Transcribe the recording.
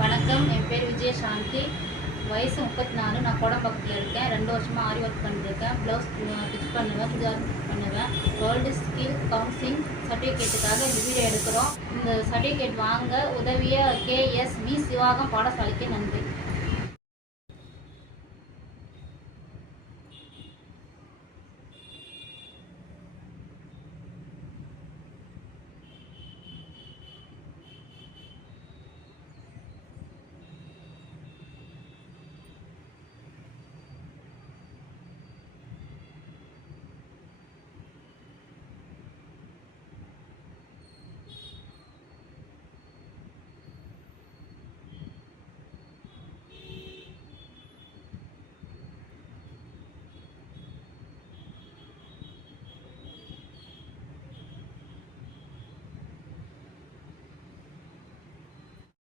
வணக்கம், என் பேர் விஜயசாந்தி. வயசு 34. நான் கோடம்பாக்கத்தில் இருக்கேன். 2 வருஷமாக ஆரி ஒர்க் பண்ணியிருக்கேன். ப்ளவுஸ் ஸ்டிச் பண்ணுவேன், சுடிதார் பண்ணுவேன். வேர்ல்டு ஸ்கில் கவுன்சிலிங் சர்டிஃபிகேட்டுக்காக இந்த வீடியோ எடுக்கிறோம். இந்த சர்டிஃபிகேட் வாங்க உதவிய KSV சிவாகம் பாடசாலைக்கு நன்றி.